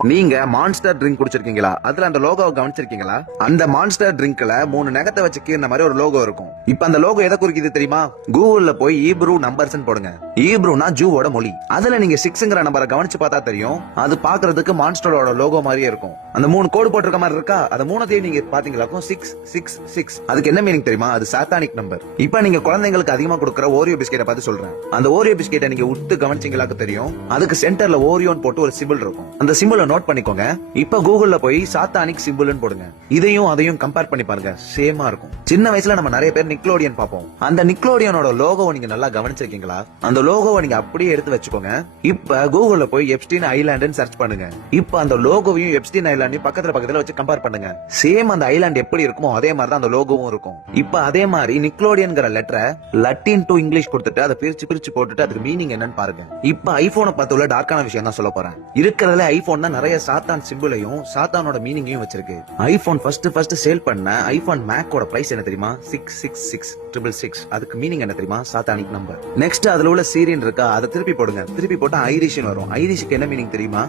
நீங்க monster drink குடிச்சிருக்கீங்களா? அதுல அந்த லோகோவை கவனிச்சிருக்கீங்களா? அந்த மான்ஸ்டர் ட்ரிங்க்ல 3 நகத்தை வச்சு கீறின மாதிரி ஒரு லோகோ இருக்கும். இப்ப அந்த லோகோ எதை குறிக்குது தெரியுமா? கூகுள்ல போய் ஈப்ரூ நம்பர்ஸ் போடுங்க. ஈப்ரூனா ஜூவோட மொழி. அதுல நீங்க 6ங்கிற நம்பரை கவனிச்சு பார்த்தா தெரியும். அது பாக்குறதுக்கு மான்ஸ்டரோட லோகோ மாதிரியே இருக்கும். அந்த 3 கோடு போட்டிருக்க மாதிரி இருக்கா? அது 3த்தையும் நீங்க பாத்தீங்களா? 666. அதுக்கு என்ன மீனிங் தெரியுமா? அது சாத்தானிக் நம்பர். இப்ப நீங்க குழந்தைங்களுக்கு அதிகமா கொடுக்குற ஓரியோ பிஸ்கெட்டை பார்த்து சொல்றேன். அந்த ஓரியோ பிஸ்கெட்டை நீங்க உத்து கவனிச்சீங்களாக்கு தெரியும். அதுக்கு சென்டர்ல ஓரியோன் போட்டு ஒரு சிம்பிள் இருக்கும். அந்த சிம்பிள் நோட் பண்ணிக்கோங்க. இப்ப கூகுள்ல போய் சாத்தானிக் சிம்பிள்னு போடுங்க. இதையும் அதையும் கம்பேர் பண்ணி பாருங்க. சேமா இருக்கும். சின்ன வயசுல நம்ம நிறைய பேர் நிக்லோடியன் பாப்போம். அந்த நிக்லோடியனோட லோகோவை நீங்க நல்லா கவனிச்சிருக்கீங்களா? அந்த லோகோவை நீங்க அப்படியே எடுத்து வச்சுக்கோங்க. இப்ப கூகுள்ல போய் எப்ஸ்டீன் ஐலாண்ட்னு சர்ச் பண்ணுங்க. இப்ப அந்த லோகோவையும் எப்ஸ்டீன் ஐலாண்டையும் பக்கத்துல வச்சு கம்பேர் பண்ணுங்க. சேம் அந்த ஐலாண்ட் எப்படி இருக்குமோ அதே மாதிரி தான் அந்த லோகோவும் இருக்கும். இப்ப அதே மாதிரி நிக்லோடியன்ங்கிற லெட்டரை லட்டின் டு இங்கிலீஷ் கொடுத்துட்டு அதை பிரிச்சு போட்டுட்டு அதுக்கு மீனிங் என்னன்னு பாருங்க. இப்ப ஐபோனை பார்த்து உள்ள டார்க்கான விஷயம் தான் சொல்ல போறேன். இருக்கிறதுல ஐபோன் தான் நிறைய சாத்தான் சிம்பிளையும் சாத்தானோட மீனிங்கையும் வச்சிருக்கு. ஐபோன் ஃபர்ஸ்ட் சேல் பண்ண ஐபோன் மேக்கோட பிரைஸ் என்ன தெரியுமா? 666666. அதுக்கு மீனிங் என்ன தெரியுமா? Satanic number. நெக்ஸ்ட் அதுல உள்ள சீரியன் இருக்கா? அதை திருப்பி போடுங்க. திருப்பி போட்டா ஐரிஷன் வரும். ஐரிஷுக்கு என்ன மீனிங் தெரியுமா?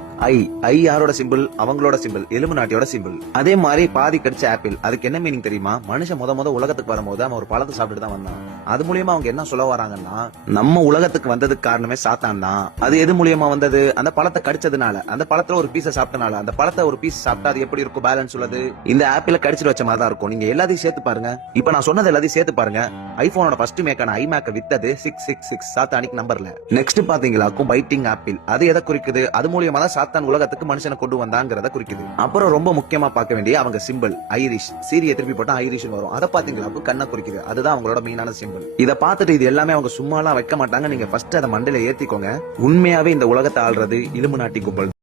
ஐ யாரோட சிம்பிள்? அவங்களோட சிம்பிள், எலுமினாட்டியோட சிம்பிள். அதே மாதிரி பாதி கடிச்ச ஆப்பிள், அதுக்கு என்ன மீனிங் தெரியுமா? மனுஷன் முத உலகத்துக்கு வரும்போது அவன் ஒரு பழத்தை சாப்பிட்டு தான் வந்தான். அது மூலியமா அவங்க என்ன சொல்ல வராங்கன்னா, நம்ம உலகத்துக்கு வந்ததுக்கு காரணமே சாத்தான் தான். அது எது மூலியமா வந்தது? அந்த பழத்தை கடிச்சதுனால, அந்த பழத்துல ஒரு பீஸை சாப்பிட்டனால. அந்த பழத்தை ஒரு பீஸ் சாப்பிட்டா அது எப்படி இருக்கும்? பேலன்ஸ் உள்ளது. இந்த ஆப்பிள கடிச்சிட்டு வச்ச மாதிரி தான் இருக்கும். நீங்க எல்லாத்தையும் சேர்த்து பாருங்க. இப்ப நான் சொன்னது எல்லாத்தையும் சேர்த்து பாருங்க. ஐபோனோட ஃபர்ஸ்ட் மேக்கான ஐமேக்க வித்தது 666 சாத்தானிக் நம்பர்ல. நெக்ஸ்ட் பாத்தீங்களாக்கும் பைட்டிங் ஆப்பிள், அது எதை குறிக்குது? அது மூலியமா தான் சாத்தான் உலகத்துக்கு மனுஷனை கொண்டு வந்தாங்கிறத குறிக்குது. அப்புறம் ரொம்ப முக்கியமா பார்க்க வேண்டிய அவங்க சிம்பிள் ஐரிஷ். சீரிய திருப்பி போட்டா ஐரிஷ் வரும். அதை பாத்தீங்களாக்கும் கண்ணை குறிக்குது. அதுதான் அவங்களோட மெயினான சிம்பிள். இதை பார்த்துட்டு இது எல்லாமே அவங்க சும்மாலாம் வைக்க மாட்டாங்க. நீங்க ஃபர்ஸ்ட் அதை மண்டையில ஏத்திக்கோங்க. உண்மையாவே இந்த உலகத்தை ஆள்றது இலுமினாட்டி கும்பல்.